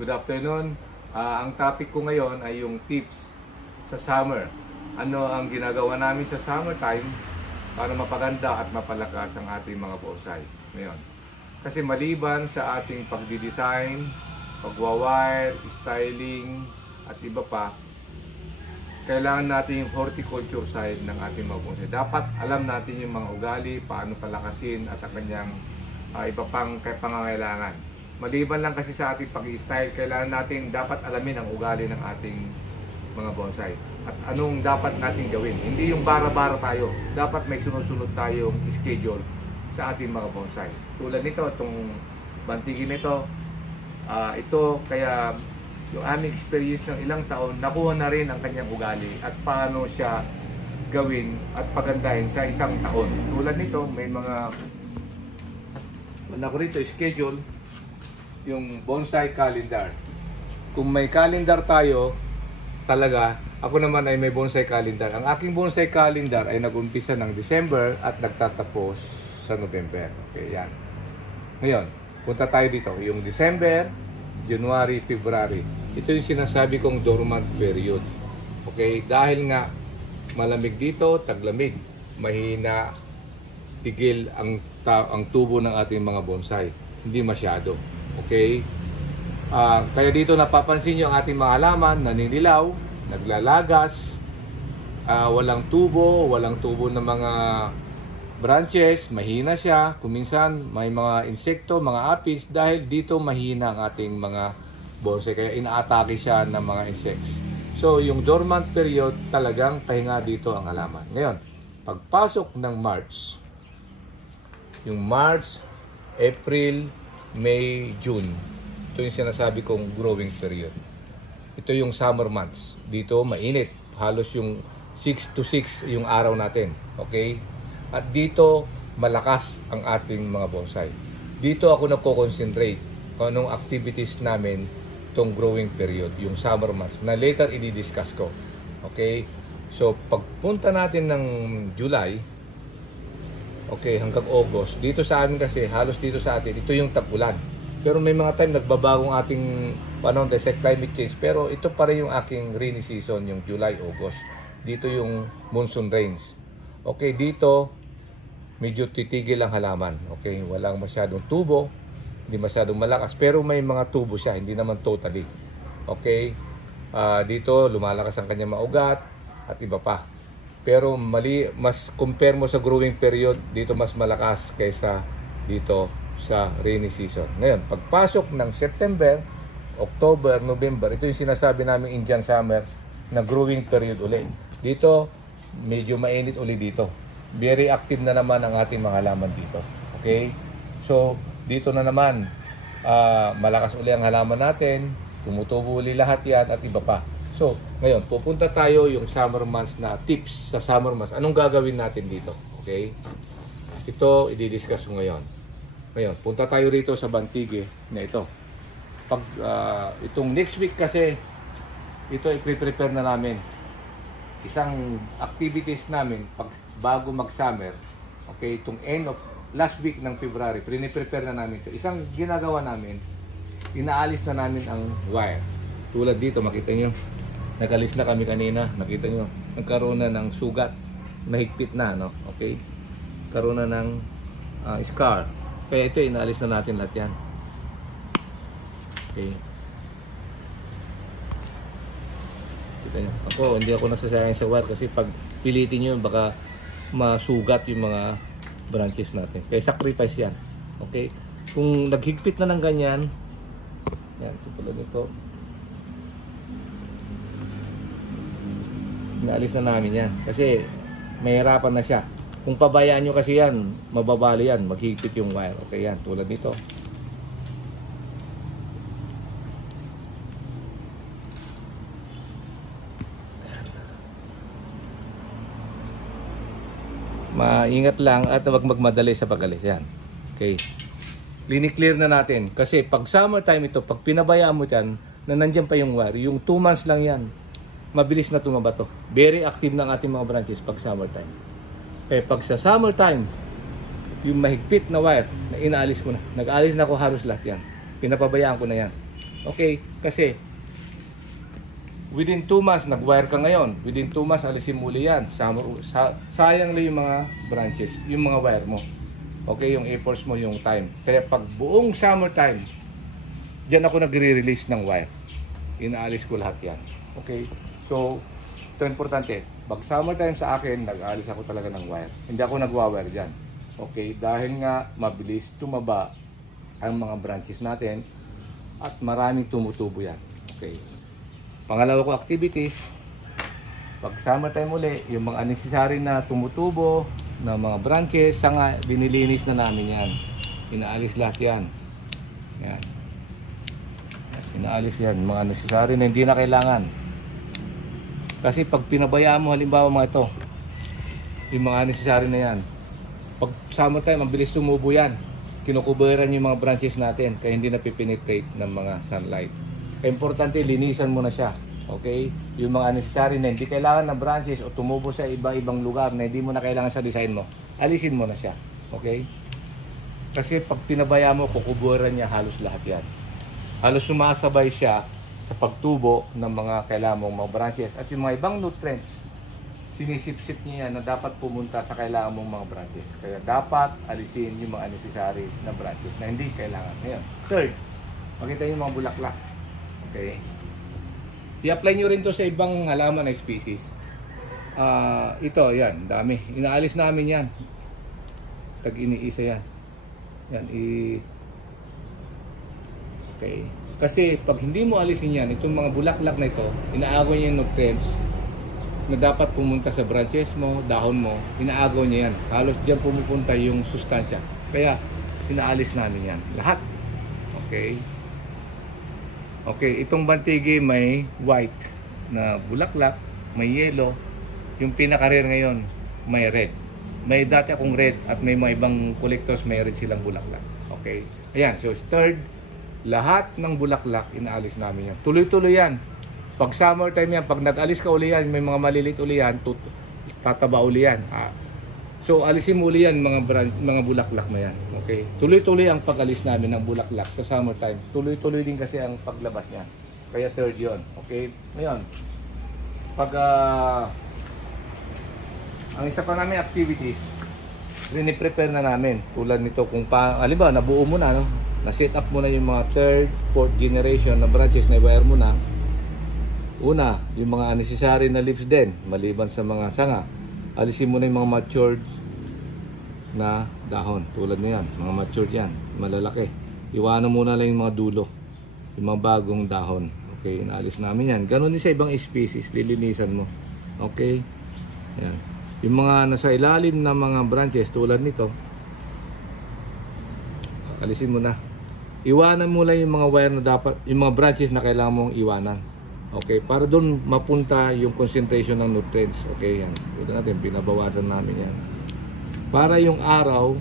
Good afternoon. Ang topic ko ngayon ay yung tips sa summer. Ano ang ginagawa namin sa summertime para mapaganda at mapalakas ang ating mga bonsai. Ngayon, kasi maliban sa ating pagdi-design, pagwa-wire, styling, at iba pa, kailangan natin yung horticulture side ng ating mga bonsai. Dapat alam natin yung mga ugali, paano palakasin at ang kanyang iba pang pangangailangan. Maliban lang kasi sa ating pag-i-style, kailangan natin dapat alamin ang ugali ng ating mga bonsai. At anong dapat natin gawin. Hindi yung bara-bara tayo. Dapat may sunod-sunod tayong schedule sa ating mga bonsai. Tulad nito, itong bantigin nito, ito kaya yung aming experience ng ilang taon, nakuha na rin ang kanyang ugali at paano siya gawin at pagandahin sa isang taon. Tulad nito, may mga rito, schedule, yung bonsai calendar. Kung may calendar tayo, talaga, ako naman ay may bonsai calendar. Ang aking bonsai calendar ay nag-umpisa ng December at nagtatapos sa November. Okay, yan. Ngayon, punta tayo dito. Yung December, January, February. Ito yung sinasabi kong dormant period. Okay? Dahil nga malamig dito, taglamig, mahina, tigil ang tubo ng ating mga bonsai. Hindi masyado. Okay? Kaya dito napapansin nyo ang ating mga halaman, naninilaw, naglalagas, walang tubo ng mga branches, mahina siya. Kuminsan may mga insekto, mga aphids, dahil dito mahina ang ating mga bonsai, kaya inaatake siya ng mga insects. So yung dormant period, talagang pahinga dito ang halaman. Ngayon, pagpasok ng March, yung March, April, May, June, ito yung sinasabi kong growing period. Ito yung summer months. Dito mainit, halos yung 6 to 6 yung araw natin. Okay? At dito malakas ang ating mga bonsai. Dito ako nagko-concentrate kung anong activities namin itong growing period, yung summer months, na later i-discuss ko. Okay? So, pagpunta natin ng July, okay, hanggang August, dito sa amin kasi, halos dito sa atin, ito yung tag-ulan. Pero may mga time nagbabagong ating panahon dahil sa climate change. Pero ito pa rin yung aking rainy season, yung July, August. Dito yung monsoon rains. Okay, dito medyo titigil ang halaman. Okay, walang masyadong tubo, hindi masyadong malakas, pero may mga tubo siya, hindi naman totally. Okay, dito lumalakas ang kanyang maugat at iba pa. Pero mas compare mo sa growing period, dito mas malakas kaysa dito sa rainy season. Ngayon, pagpasok ng September, October, November, ito yung sinasabi namin Indian summer na growing period ulit. Dito, medyo mainit ulit dito. Very active na naman ang ating mga halaman dito. Okay? So, dito na naman, malakas ulit ang halaman natin, tumutubo ulit lahat yan at iba pa. So, ngayon, pupunta tayo yung summer months na tips sa summer months. Anong gagawin natin dito? Okay? Ito, i-discuss ko ngayon. Ngayon, punta tayo rito sa Bantige na ito. Itong next week kasi, ito i-prepare na namin. Isang activities namin bago mag-summer. Okay, itong end of last week ng February, prepare na namin ito. Isang ginagawa namin, inaalis na namin ang wire. Tulad dito, makita nyo, nakalis na kami kanina. Nakita nyo, nagkaroon na ng sugat, mahigpit na, no? Okay, karoon na ng scar. Kaya ito, inaalis na natin lahat yan. Okay. Kita nyo. Hindi ako nasasayang sa wire kasi pag pilitin nyo, baka masugat yung mga branches natin. Kaya sacrifice yan. Okay? Kung naghigpit na ng ganyan, yan, tulad nito. Inaalis na namin yan. Kasi mahirapan na siya. Kung pabayaan nyo kasi yan, mababali yan, maghigpit yung wire. Okay, yan, tulad nito. Maingat lang at huwag magmadali sa pag-alis. Yan. Okay. Clear na natin. Kasi pag summertime ito, pag pinabayaan mo yan, na nandyan pa yung wire, yung 2 months lang yan, mabilis na tumaba to. Very active ng ating mga branches pag summertime. Kaya pag sa summertime, yung mahigpit na wire na inaalis ko na. Nag-aalis na ako halos lahat yan. Pinapabayaan ko na yan. Okay, kasi within 2 months, nag-wire ka ngayon. Within 2 months, alisin mo uli yan. Sayang lang yung mga branches, yung mga wire mo. Okay, yung efforts mo, yung time. Kaya pag buong summertime, diyan ako nagre-release ng wire. Inaalis ko lahat yan. Okay, so ito importante. Pag summertime sa akin, nag-aalis ako talaga ng wire. Hindi ako nagwa-wire dyan. Okay, dahil nga mabilis tumaba ang mga branches natin at maraming tumutubo yan. Okay. Pangalawa ko activities, pag summertime uli, yung mga unnecessary na tumutubo na mga branches, sanga, dinilinis na namin yan. Inaalis lahat yan. Yan. Inaalis yan. Mga unnecessary na hindi na kailangan. Kasi pag pinabayaan mo, halimbawa mga ito, yung mga unnecessary na yan, pag summertime, ang bilis tumubo yan. Kinukuberan yung mga branches natin, kaya hindi na pipenetrate ng mga sunlight. Kaya importante, linisan mo na siya. Okay? Yung mga unnecessary na hindi kailangan ng branches o tumubo sa iba-ibang lugar na hindi mo na kailangan sa design mo, alisin mo na siya. Okay? Kasi pag pinabayaan mo, kukuberan niya halos lahat yan. Halos sumasabay siya sa pagtubo ng mga kailangan mong mga branches at yung mga ibang nutrients, sinisip-sip niya yan na dapat pumunta sa kailangan mong mga branches. Kaya dapat alisin yung mga unnecessary na branches na hindi kailangan. Ngayon, third, makita yung mga bulaklak. Okay? I-apply nyo rin to sa ibang halaman na species. Ito, yan, dami. Inaalis namin yan. Tag-iniisa yan. Yan, okay. Kasi pag hindi mo alisin yan, itong mga bulaklak na ito, inaagaw niya yung nutrients na dapat pumunta sa branches mo, dahon mo, inaagaw niya yan. Halos dyan pumupunta yung sustansya. Kaya, inaalis namin yan. Lahat. Okay. Okay, itong bantigi may white na bulaklak, may yellow. Yung pinaka-rare ngayon, may red. May dati akong red at may mga ibang collectors may red silang bulaklak. Okay. Ayan, so third, lahat ng bulaklak, inaalis namin yan. Tuloy-tuloy yan. Pag summertime yan, pag nag-alis ka uli yan, may mga malilit uli yan, tataba uli yan. So, alisin mo uli yan, mga bulaklak na yan. Okay? Tuloy-tuloy ang pag-alis namin ng bulaklak sa summertime. Tuloy-tuloy din kasi ang paglabas niya. Kaya third yon. Okay? Ngayon, pag ang isa pa namin activities, rini-prepare na namin. Tulad nito, kung halimbawa, nabuo mo na, no? Na-set up mo na yung mga third, fourth generation na branches na i-wire mo na. Una, yung mga unnecessary na leaves din, maliban sa mga sanga. Alisin mo na yung mga matured na dahon. Tulad na yan, mga matured yan, malalaki. Iwanan muna lang yung mga dulo, yung mga bagong dahon. Okay, inaalis namin yan. Ganon din sa ibang species, lilinisan mo. Okay, yan. Yung mga nasa ilalim na mga branches, tulad nito, alisin mo na. Iwanan mo lang yung mga wire na dapat, yung mga branches na kailangan mong iwanan. Okay, para doon mapunta yung concentration ng nutrients. Okay, yan. Ito natin, pinabawasan namin yan. Para yung araw,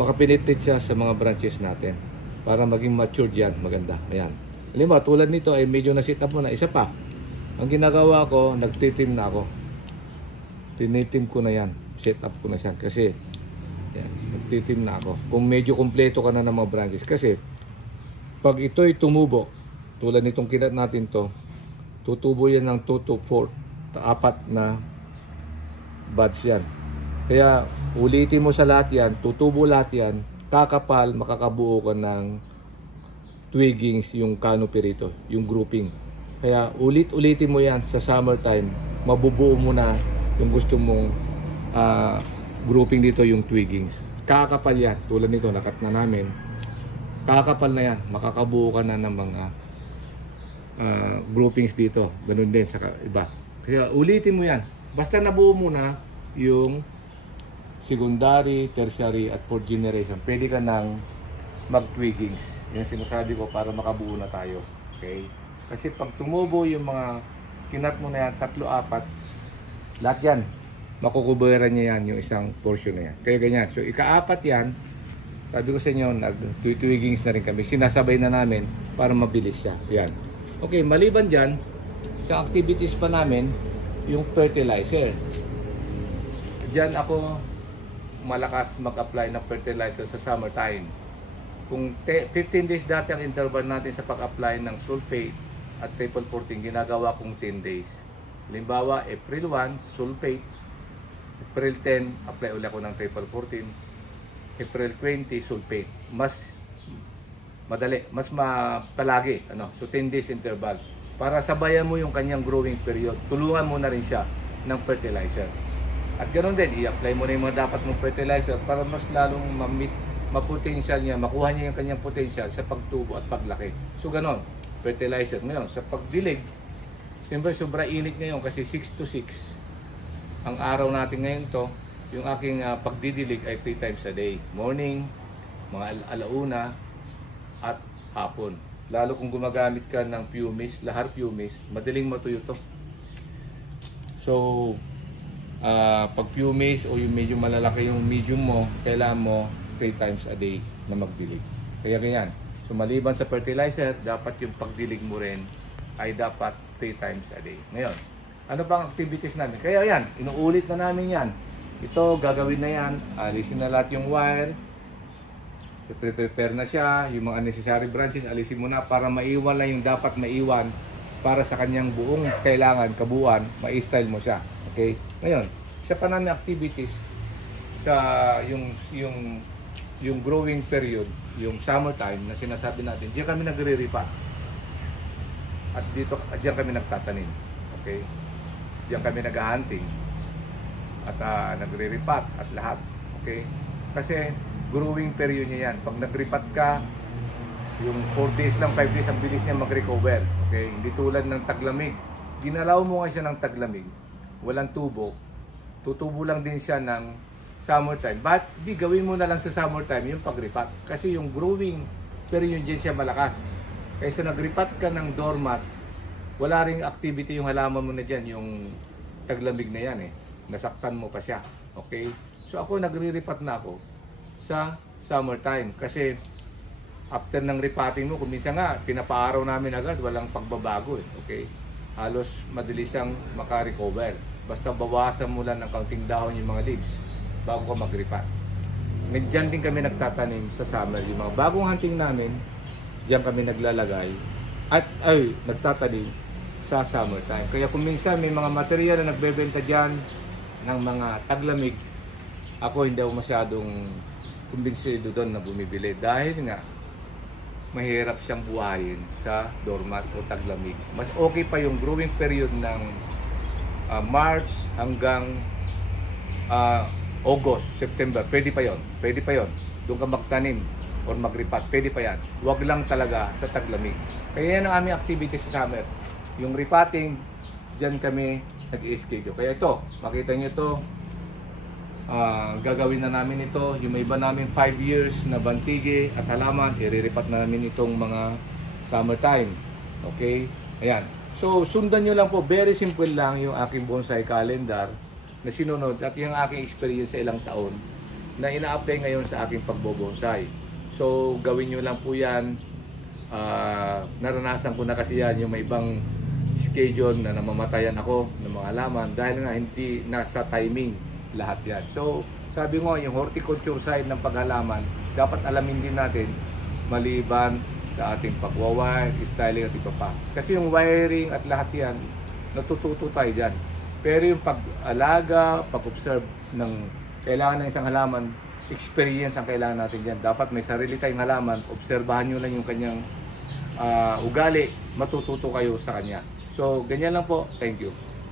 makapenetrate siya sa mga branches natin. Para maging matured yan, maganda. Ayan. Halimbawa, tulad nito ay medyo na-set up mo na. Isa pa, ang ginagawa ko, nagtitim na ako. Tinitim ko na yan. Set up ko na siya. Kasi, yan, nagtitim na ako. Kung medyo kompleto ka na ng mga branches. Kasi, pag ito'y tumubo, tulad nitong kinat natin to, tutubo yan ng 2 to 4, 4 na buds yan. Kaya ulitin mo sa lahat yan, tutubo lahat yan, kakapal, makakabuo ka ng twiggings, yung canopy rito, yung grouping. Kaya ulit-ulitin mo yan sa summertime, mabubuo mo na yung gusto mong grouping dito, yung twiggings. Kakapal yan, tulad nito, nakat na namin. Kakapal na yan, makakabuo ka na ng mga groupings dito, ganun din sa iba. Kaya ulitin mo yan. Basta nabuo mo na yung secondary, tertiary at fourth generation, pwede ka nang mag-twiggings. Yan sinasabi ko para makabuo na tayo. Okay? Kasi pag tumubo yung mga kinat mo na yan, 3, 4, lahat yan, makukuberan niya yan yung isang portion na yan. Kaya ganyan. So ika-4 yan, sabi ko sa inyo, nag-twiggings na rin kami. Sinasabay na namin para mabilis siya. Yan. Okay, maliban dyan, sa activities pa namin, yung fertilizer. Diyan ako malakas mag-apply ng fertilizer sa summertime. Kung 15 days dati ang interval natin sa pag-apply ng sulfate at triple 14, ginagawa kong 10 days. Halimbawa, April 1, sulfate. April 10, apply ulit ako ng triple 14. April 20, sulfate. Mas madali, mas palagi. So 10 days interval. Para sabayan mo yung kanyang growing period. Tulungan mo na rin siya ng fertilizer. At ganoon din, i-apply mo na yung mga dapat mong fertilizer para mas lalong ma-potential niya, makuha niya yung kanyang potential sa pagtubo at paglaki. So ganoon, fertilizer. Ngayon, sa pagdilig, siyempre sobra init ngayon kasi 6 to 6. Ang araw natin ngayon to, yung aking pagdidilig ay 3 times a day. Morning, mga alauna, at hapon. Lalo kung gumagamit ka ng pumice, lahar pumice, madaling matuyo to. So, pag pumice o yung medyo malalaki yung medium mo, kailangan mo 3 times a day na magdilig. Kaya ganyan. So, maliban sa fertilizer, dapat yung pagdilig mo rin ay dapat 3 times a day. Ngayon, ano bang activities namin? Kaya yan, inuulit na namin yan. Ito, gagawin na yan. Alisin na lahat yung wire. I-prepare na siya, yung mga unnecessary branches, alisin mo na para maiwan lang yung dapat maiwan para sa kanyang buong kailangan, kabuuan, ma-style mo siya. Okay? Ngayon, isa pa namin activities sa yung growing period, yung summertime na sinasabi natin, diyan kami nagre-repat. At diyan kami nagtatanim. Okay? Diyan kami nag-hunting. At nagre-repat at lahat. Okay? Kasi growing period niya yan. Pag nag-repat ka, yung 4 days lang, 5 days, ang bilis niya mag-recover. Okay? Hindi tulad ng taglamig. Ginalaw mo nga siya ng taglamig, walang tubo, tutubo lang din siya ng summertime. But di gawin mo na lang sa summertime yung pag-repat. Kasi yung growing period dyan siya malakas. Kaysa nag-repat ka ng doormat, wala ring activity yung halaman mo na dyan, yung taglamig na yan nasaktan mo pa siya. Okay? So ako nagre-repat na ako sa summertime kasi after ng repotting mo, kung minsan nga pinapaaraw namin agad, walang pagbabago okay? Halos madalis siyang makarecover. Basta bawasan mo lang ng kaunting dahon yung mga leaves bago ka mag-repat. Diyan din kami nagtatanim sa summer. Yung mga bagong hunting namin, diyan kami naglalagay at nagtatanim sa summertime. Kaya kung minsan may mga material na nagbebenta diyan ng mga taglamig, ako hindi ako masyadong kumbinsido doon na bumibili dahil nga mahirap siyang buhayin sa doormat o taglamig. Mas okay pa yung growing period ng March hanggang August, September. Pwede pa yon. Pwede pa yon. Doon ka magtanim or magripat. Pwede pa yan. Huwag lang talaga sa taglamig. Kaya yan ang aming activity sa summer. Yung repotting, dyan kami nag-i-schedule. Kaya ito, makita nyo ito, gagawin na namin ito. Yung may iba namin 5 years na bantige at halaman, iriripat na namin itong mga summertime. Okay? Ayan. So, sundan nyo lang po. Very simple lang yung aking bonsai calendar na sinunod at yung aking experience sa ilang taon na ina-apply ngayon sa aking pagbobonsai. So, gawin nyo lang po yan. Naranasan ko na kasi yan yung may ibang schedule na namamatayan ako ng mga halaman dahil nga hindi nasa timing lahat yan. So, sabi ko, yung horticulture side ng paghalaman, dapat alamin din natin maliban sa ating pagwawire, styling at iba pa. Kasi yung wiring at lahat yan, natututo tayo dyan. Pero yung pag-alaga, pag-observe ng kailangan ng isang halaman, experience ang kailangan natin dyan. Dapat may sarili tayong halaman, obserbahan nyo lang yung kanyang ugali, matututo kayo sa kanya. So, ganyan lang po. Thank you.